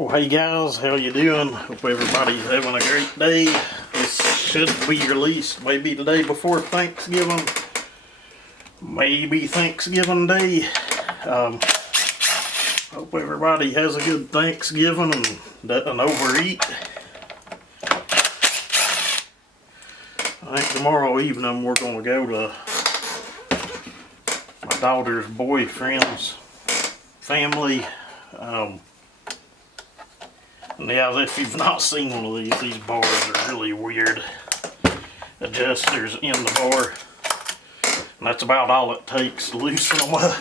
Well, hey guys, how you doing? Hope everybody's having a great day. This should be released maybe the day before Thanksgiving, maybe Thanksgiving Day. Hope everybody has a good Thanksgiving and doesn't overeat. I think tomorrow evening we're going to go to my daughter's boyfriend's family. Yeah, if you've not seen one of these bars are really weird. Adjusters in the bar. And that's about all it takes to loosen them up.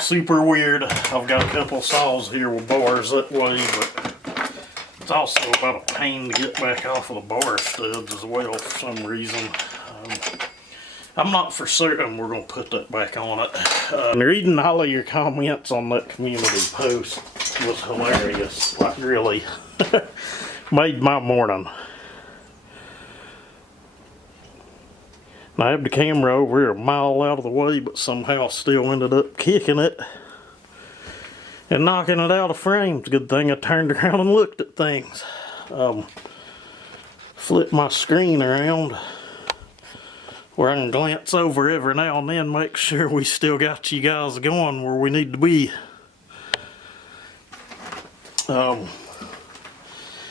Super weird. I've got a couple saws here with bars that way, but it's also about a pain to get back off of the bar studs as well for some reason. I'm not for certain we're going to put that back on it. Reading all of your comments on that community post was hilarious. Like, really. Made my morning. And I have the camera over here a mile out of the way, but somehow still ended up kicking it and knocking it out of frame. It's a good thing I turned around and looked at things. Flip my screen around where I can glance over every now and then, make sure we still got you guys going where we need to be.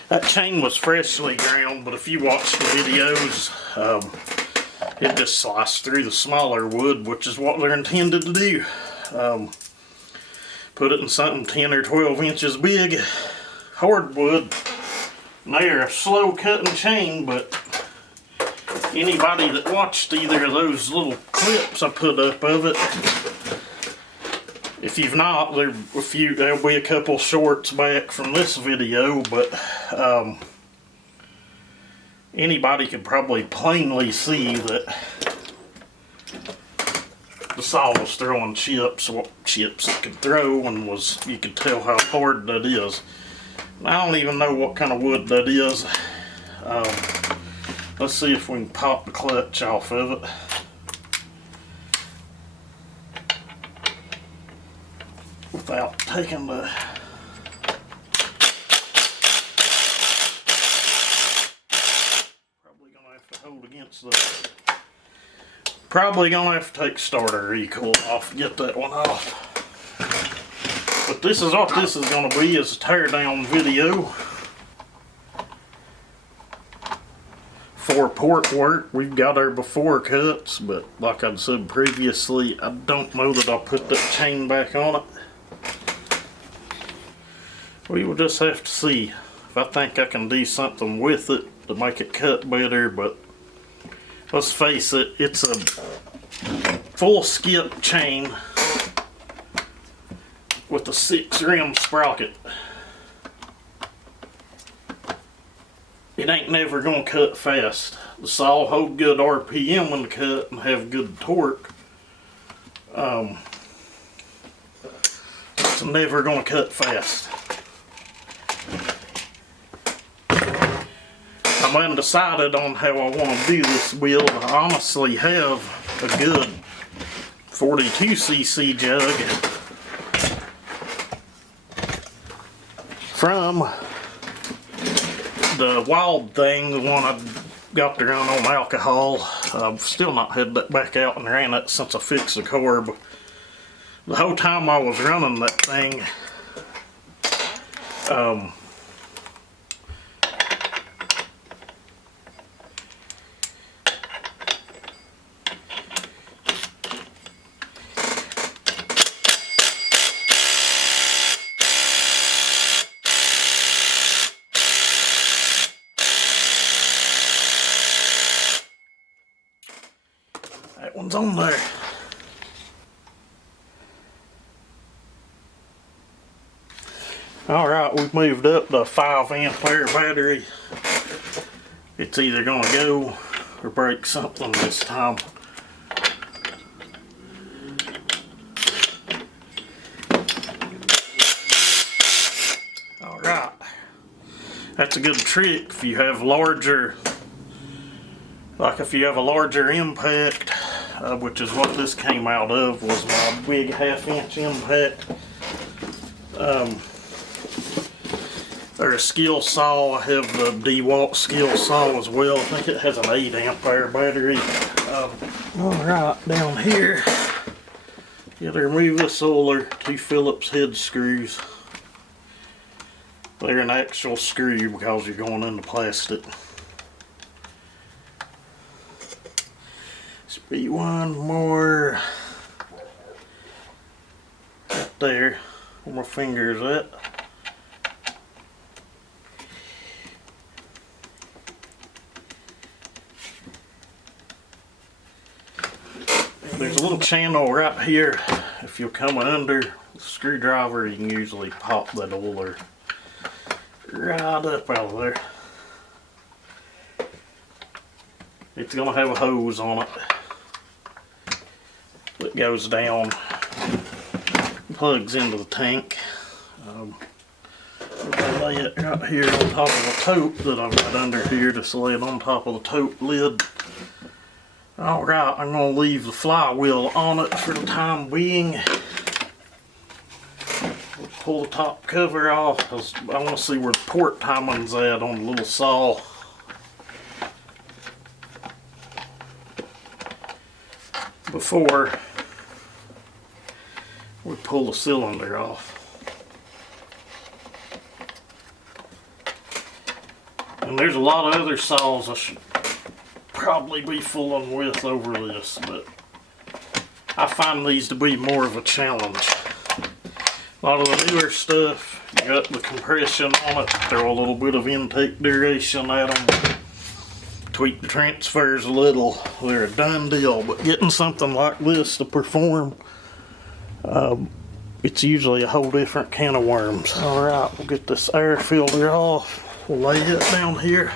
That chain was freshly ground, but if you watch the videos, it just sliced through the smaller wood, which is what they're intended to do. Put it in something 10 or 12 inches big, hardwood. They're a slow cutting chain, but anybody that watched either of those little clips I put up of it, if you've not, there'll be a couple shorts back from this video, but anybody could probably plainly see that the saw was throwing chips, what chips it could throw, and you could tell how hard that is. And I don't even know what kind of wood that is. Let's see if we can pop the clutch off of it. Without taking the... Probably gonna have to hold against the... Probably gonna have to take starter recoil off to get that one off. But this is what this is gonna be, is a teardown video. For port work, we've got our before cuts, but like I said previously, I don't know that I'll put that chain back on it. We will just have to see if I think I can do something with it to make it cut better, but let's face it, it's a full skip chain with a 6 rim sprocket. It ain't never gonna cut fast. The saw hold good RPM when the cut and have good torque. It's never gonna cut fast. I'm undecided on how I want to do this build. I honestly have a good 42cc jug from the Wild Thing, the one I got to run on alcohol. I've still not had that back out and ran it since I fixed the carb. The whole time I was running that thing, that one's on there. Alright, we've moved up to a 5 ampere battery. It's either gonna go or break something this time. Alright. That's a good trick if you have larger, like if you have a larger impact, which is what this came out of, was my big 1/2 inch impact. or a skill saw. I have the DeWalt skill saw as well. I think it has an 8 ampere battery. Alright, down here, you gotta remove this oiler, 2 Phillips head screws. They're an actual screw because you're going into plastic. Just be one more right there where my finger's at. There's a little channel right here. If you're coming under the screwdriver, you can usually pop that oiler right up out of there. It's going to have a hose on it that goes down, plugs into the tank. I'll lay it right here on top of the tote that I've got under here, just lay it on top of the tote lid. Alright, I'm going to leave the flywheel on it for the time being. We'll pull the top cover off because I want to see where the port timing's at on the little saw. Before we pull the cylinder off. And there's a lot of other saws I should probably be fooling with over this, but I find these to be more of a challenge. A lot of the newer stuff, you got the compression on it, throw a little bit of intake duration at them, tweak the transfers a little, they're a done deal. But getting something like this to perform, it's usually a whole different can of worms. Alright, we'll get this air filter off, we'll lay it down here.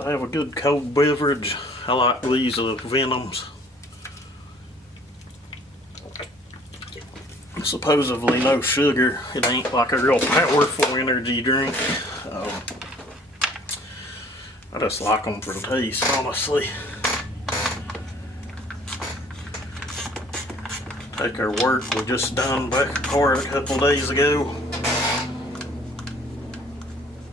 I have a good cold beverage. I like these Venoms. Supposedly no sugar. It ain't like a real powerful energy drink. I just like them for the taste, honestly. Take our work we just done back apart a couple days ago.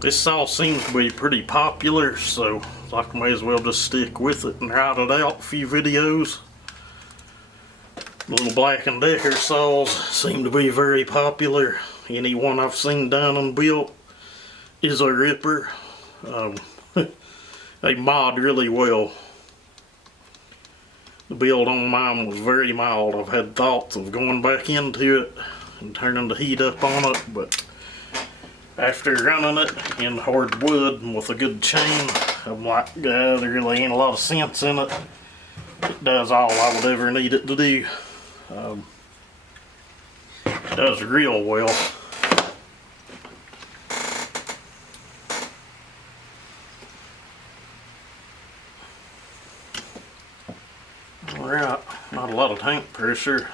This saw seems to be pretty popular, so I may as well just stick with it and write it out a few videos. The little Black & Decker saws seem to be very popular. Any one I've seen done and built is a ripper. They mod really well. The build on mine was very mild. I've had thoughts of going back into it and turning the heat up on it, but after running it in hard wood and with a good chain, I'm like, there really ain't a lot of sense in it. It does all I would ever need it to do. It does real well. Alright, not a lot of tank pressure.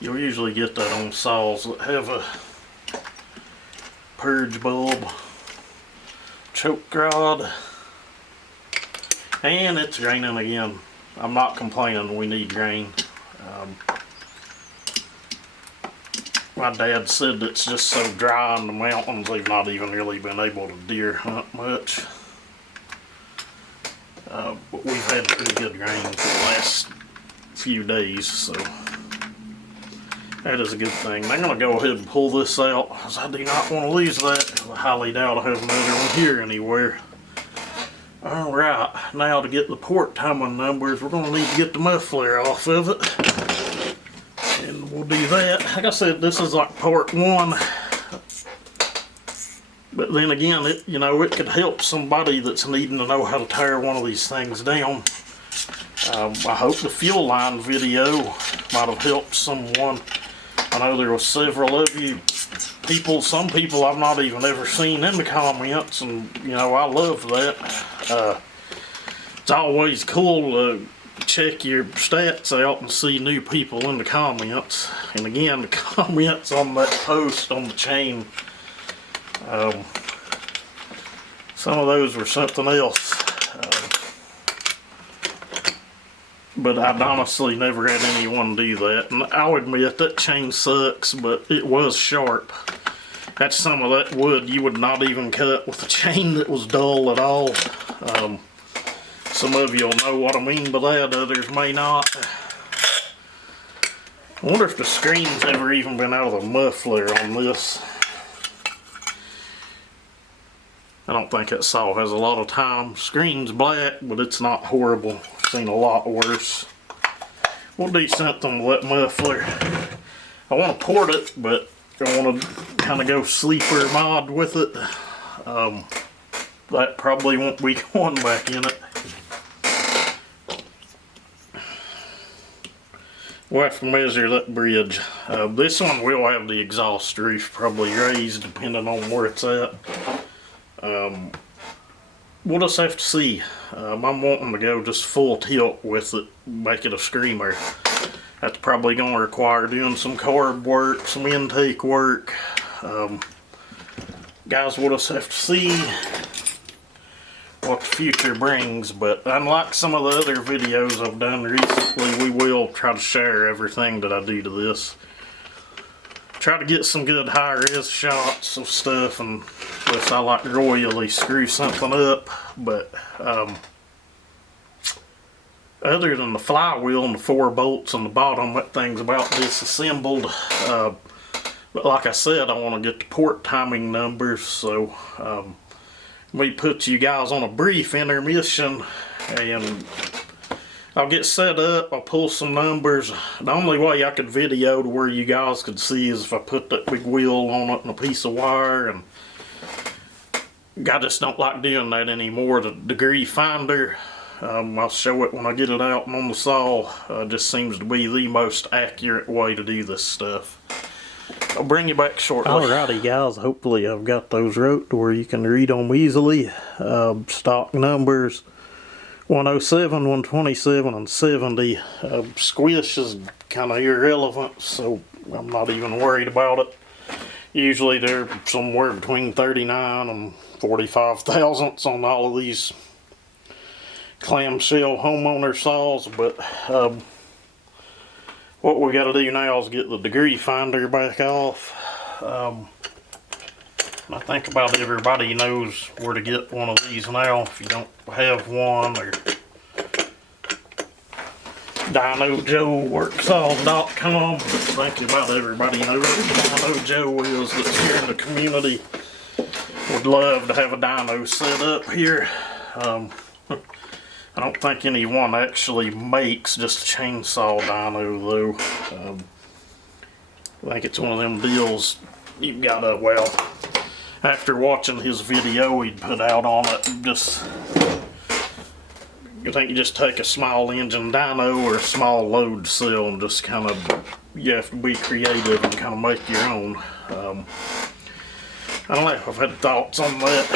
You'll usually get that on saws that have a purge bulb, choke rod, and it's raining again. I'm not complaining, we need rain. My dad said it's just so dry in the mountains they've not even really been able to deer hunt much. But we've had pretty good rain for the last few days, so that is a good thing. I'm going to go ahead and pull this out because I do not want to lose that. I highly doubt I'll have another one here anywhere. Alright, now to get the port timing numbers, we're going to need to get the muffler off of it. And we'll do that. Like I said, this is like part 1. But then again, it could help somebody that's needing to know how to tear one of these things down. I hope the fuel line video might have helped someone. I know there were several of you some people I've not even ever seen in the comments, and I love that. It's always cool to check your stats out and see new people in the comments. And again, the comments on that post on the chain, some of those were something else. But I'd honestly never had anyone do that. And I'll admit that chain sucks, but it was sharp. That's some of that wood you would not even cut with a chain that was dull at all. Some of you will know what I mean by that, others may not. I wonder if the screen's ever even been out of the muffler on this. I don't think that saw has a lot of time. Screen's black, but it's not horrible. I've seen a lot worse. We'll do something with that muffler. I want to port it, but I want to kind of go sleeper mod with it. That probably won't be going back in it. We'll have to measure that bridge. This one will have the exhaust roof probably raised depending on where it's at. We'll just have to see. I'm wanting to go just full tilt with it, make it a screamer. That's probably going to require doing some carb work, some intake work. Guys, we'll just have to see what the future brings, but unlike some of the other videos I've done recently, we will try to share everything that I do to this. Try to get some good high-res shots of stuff, and unless I like royally screw something up, but other than the flywheel and the 4 bolts on the bottom, that thing's about disassembled. But like I said, I want to get the port timing numbers, so we put you guys on a brief intermission and I'll get set up, I'll pull some numbers. The only way I could video to where you guys could see is if I put that big wheel on it and a piece of wire, and I just don't like doing that anymore. The degree finder, I'll show it when I get it out and on the saw, just seems to be the most accurate way to do this stuff. I'll bring you back shortly. Alrighty guys, hopefully I've got those wrote to where you can read them easily. Stock numbers 107, 127, and 70. Squish is kind of irrelevant, so I'm not even worried about it. Usually they're somewhere between 39 and 45 thousandths on all of these clamshell homeowner saws, but what we got to do now is get the degree finder back off. I think about everybody knows where to get one of these now. If you don't have one, or DinoJoeWorksaws.com. I think about everybody knows who Dino Joe is that's here in the community. Would love to have a dyno set up here. I don't think anyone actually makes just a chainsaw dyno though. I think it's one of them deals you've got to, well, after watching his video he'd put out on it, just, I think you just take a small engine dyno or a small load cell and just kind of, you have to be creative and kind of make your own. I don't know, I've had thoughts on that.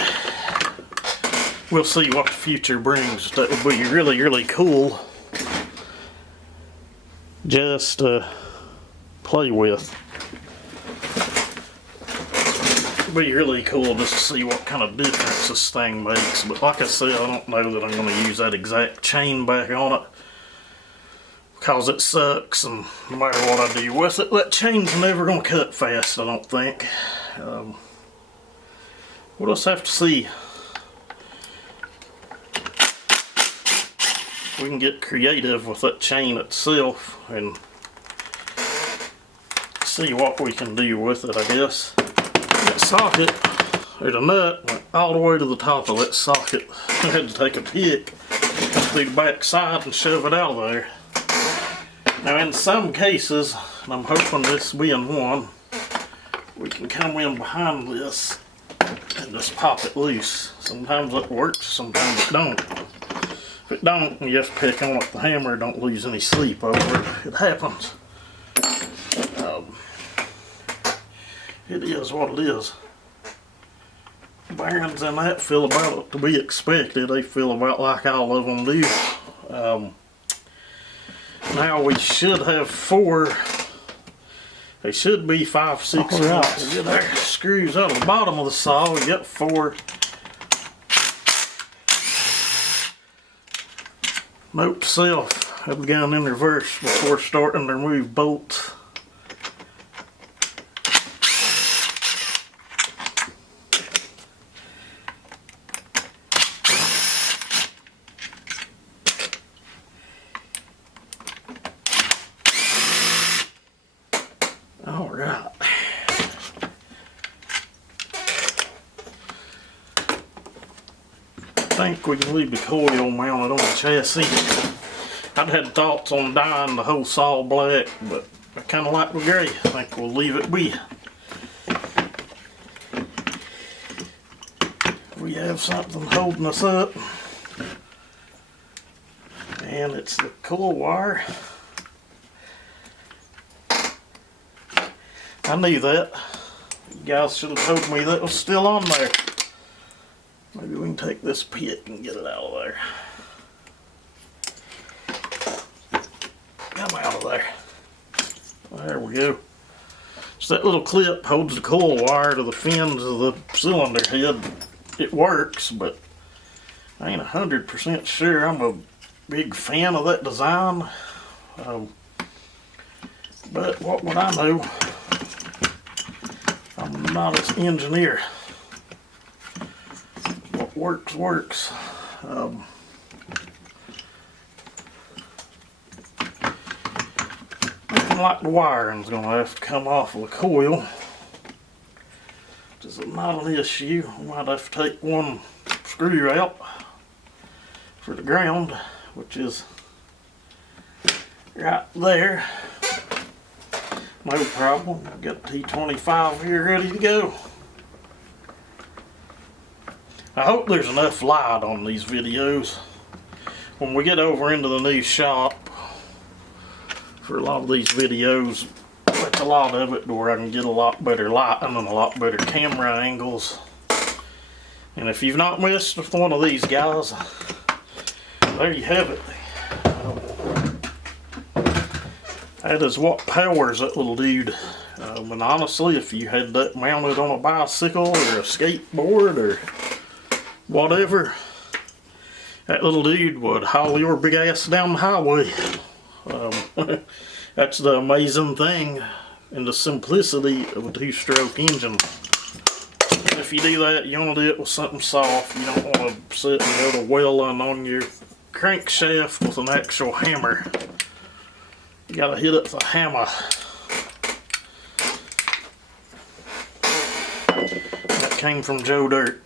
We'll see what the future brings. That would be really, really cool just to play with. It'd be really cool just to see what kind of difference this thing makes. But like I said, I don't know that I'm going to use that exact chain back on it, because it sucks, and no matter what I do with it, that chain's never going to cut fast, I don't think. We'll just have to see. We can get creative with that chain itself and see what we can do with it, I guess. That socket, there's a nut, went all the way to the top of that socket. I had to take a pick through the back side and shove it out of there. Now in some cases, and I'm hoping this being one, we can come in behind this and just pop it loose. Sometimes it works, sometimes it don't. If it don't, you have to pick on it with the hammer. Don't lose any sleep over it. It happens. It is what it is. Bearings in that feel about to be expected. They feel about like all of them do. Now we should have 4. They should be 5, 6. Right. Get our screws out of the bottom of the saw. We got 4. Note to self, have the gun in reverse before starting to remove bolts. Alright. I think we can leave the coil mounted on the chassis. I'd had thoughts on dyeing the whole saw black, but I kind of like the gray. I think we'll leave it be. We have something holding us up, and it's the coil wire. I knew that. You guys should have told me that was still on there. Maybe we can take this pit and get it out of there. Come out of there. There we go. So that little clip holds the coil wire to the fins of the cylinder head. It works, but I ain't 100% sure I'm a big fan of that design. But what would I know? I'm not an engineer. What works, works. Looking like the wiring's gonna have to come off of the coil. Which is not an issue. We might have to take one screw out for the ground, which is right there. No problem. I've got T25 here ready to go. I hope there's enough light on these videos. When we get over into the new shop, for a lot of these videos, that's a lot of it where I can get a lot better lighting and a lot better camera angles. And if you've not messed with one of these guys, there you have it. That is what powers that little dude. And honestly, if you had that mounted on a bicycle or a skateboard or whatever, that little dude would haul your big ass down the highway. That's the amazing thing in the simplicity of a two-stroke engine. If you do that, you want to do it with something soft. You don't want to sit and go to welding on your crankshaft with an actual hammer. You gotta hit it with a hammer. That came from Joe Dirt.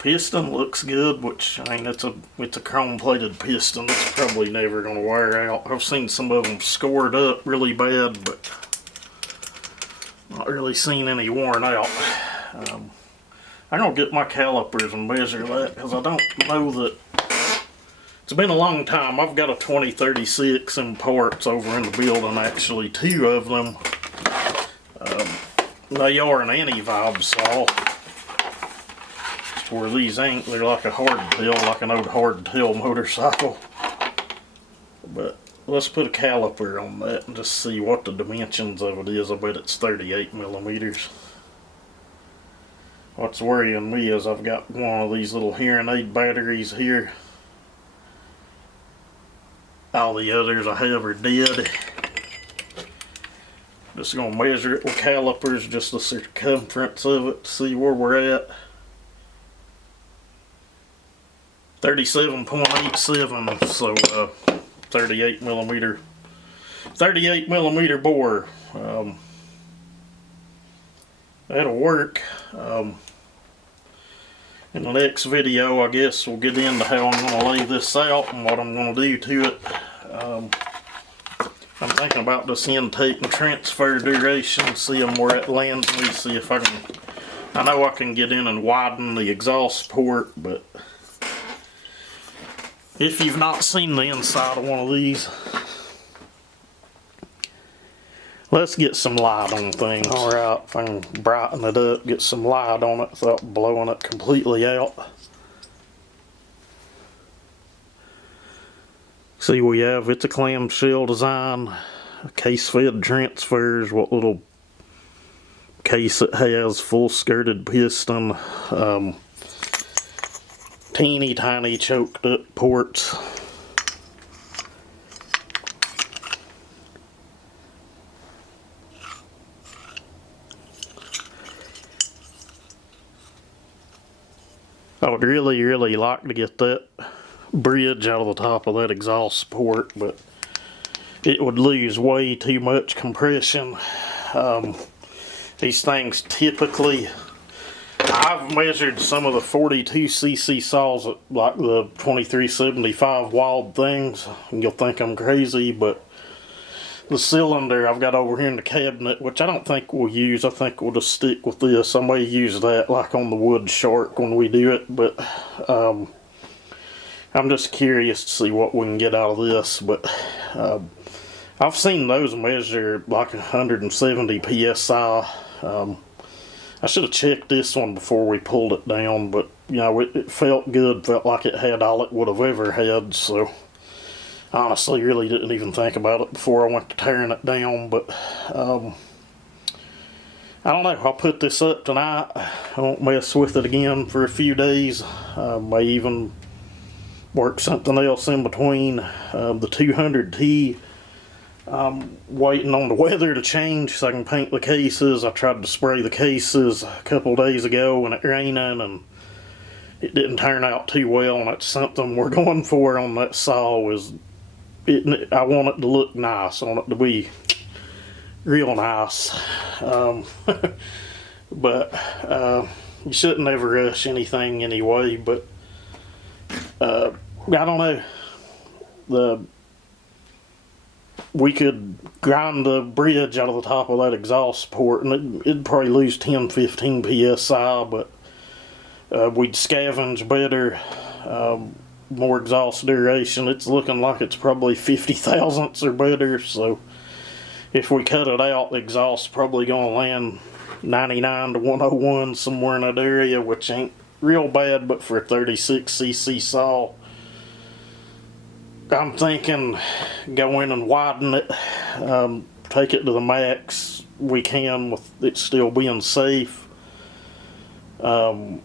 Piston looks good, which, I mean, it's a chrome-plated piston. It's probably never gonna wear out. I've seen some of them scored up really bad, but not really seen any worn out. I'm gonna get my calipers and measure that, because I don't know that. It's been a long time. I've got a 2036 in parts over in the building, actually, 2 of them. They are an anti-vibe saw. Where these ain't, they're like a hardtail, like an old hardtail motorcycle. But let's put a caliper on that and just see what the dimensions of it is. I bet it's 38 millimeters. What's worrying me is I've got one of these little hearing aid batteries here. All the others I have are dead. Just gonna measure it with calipers, just the circumference of it, to see where we're at. 37.87, so 38 millimeter bore. That'll work. In the next video, I guess we'll get into how I'm going to lay this out and what I'm going to do to it. I'm thinking about this intake and transfer duration, seeing where it lands me, see if I can. I know I can get in and widen the exhaust port, but if you've not seen the inside of one of these, let's get some light on things. Alright, if I can brighten it up, get some light on it without blowing it completely out. See, we have, it's a clamshell design, case fed transfers, what little case it has, full skirted piston, teeny tiny choked up ports. I would really like to get that bridge out of the top of that exhaust port, but it would lose way too much compression. These things typically, I've measured some of the 42cc saws, like the 2375 wild things, and you'll think I'm crazy, but the cylinder I've got over here in the cabinet, which I don't think we'll use, I think we'll just stick with this. I may use that like on the Wood Shark when we do it, but I'm just curious to see what we can get out of this. But I've seen those measure like 170 psi. I should have checked this one before we pulled it down, but you know, it felt good, felt like it had all it would have ever had, so honestly really didn't even think about it before I went to tearing it down. But I don't know, I'll put this up tonight. I won't mess with it again for a few days. May even work something else in between. The 200T, I'm waiting on the weather to change so I can paint the cases. I tried to spray the cases a couple days ago when it raining, and it didn't turn out too well, and that's something we're going for on that saw. Is I want it to look nice. I want it to be real nice. But you shouldn't ever rush anything anyway. But I don't know. We could grind the bridge out of the top of that exhaust port, and it'd probably lose 10-15 psi, but we'd scavenge better, more exhaust duration. It's looking like it's probably 50 thousandths or better, so if we cut it out, the exhaust's probably going to land 99 to 101 somewhere in that area, which ain't real bad, but for a 36cc saw, I'm thinking go in and widen it, take it to the max we can with it still being safe. Give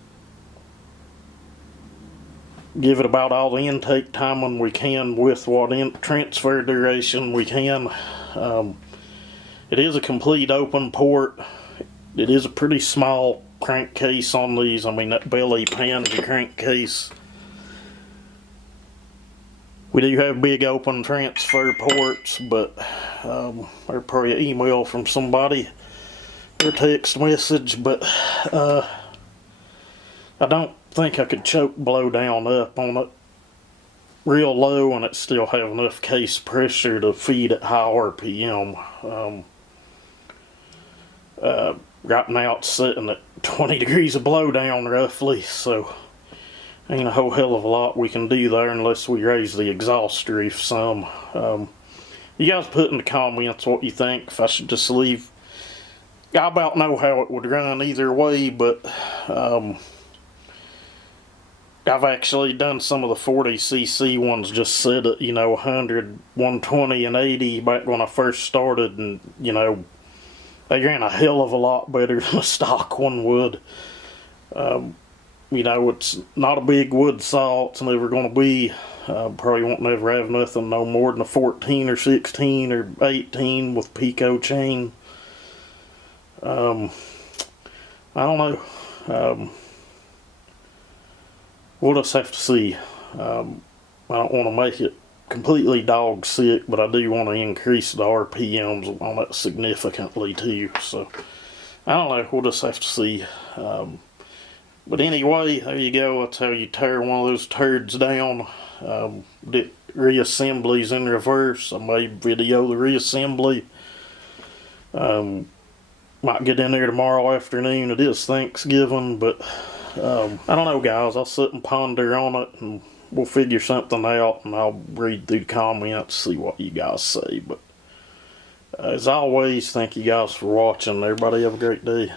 it about all the intake timing we can with what transfer duration we can. It is a complete open port. It is a pretty small crankcase on these. I mean, that belly pan of the crankcase. We do have big open transfer ports, but there's probably an email from somebody or text message, but I don't think I could choke blow down up on it real low and it still have enough case pressure to feed at high RPM. Right now it's sitting at 20 degrees of blowdown roughly, so ain't a whole hell of a lot we can do there unless we raise the exhaust reef some. You guys put in the comments what you think, if I should just leave. I about know how it would run either way, but I've actually done some of the 40cc ones just set at, 100, 120, and 80 back when I first started, and, they ran a hell of a lot better than a stock one would. It's not a big wood saw, it's never going to be. Probably won't never have nothing no more than a 14 or 16 or 18 with Pico chain. I don't know. We'll just have to see. I don't want to make it completely dog sick, but I do want to increase the RPMs on it significantly too. So, I don't know. We'll just have to see. But anyway, there you go. That's how you tear one of those turds down. Did reassemblies in reverse. I may video the reassembly. Might get in there tomorrow afternoon. It is Thanksgiving, but I don't know, guys. I'll sit and ponder on it, and we'll figure something out, and I'll read through comments, see what you guys say. But as always, thank you guys for watching. Everybody have a great day.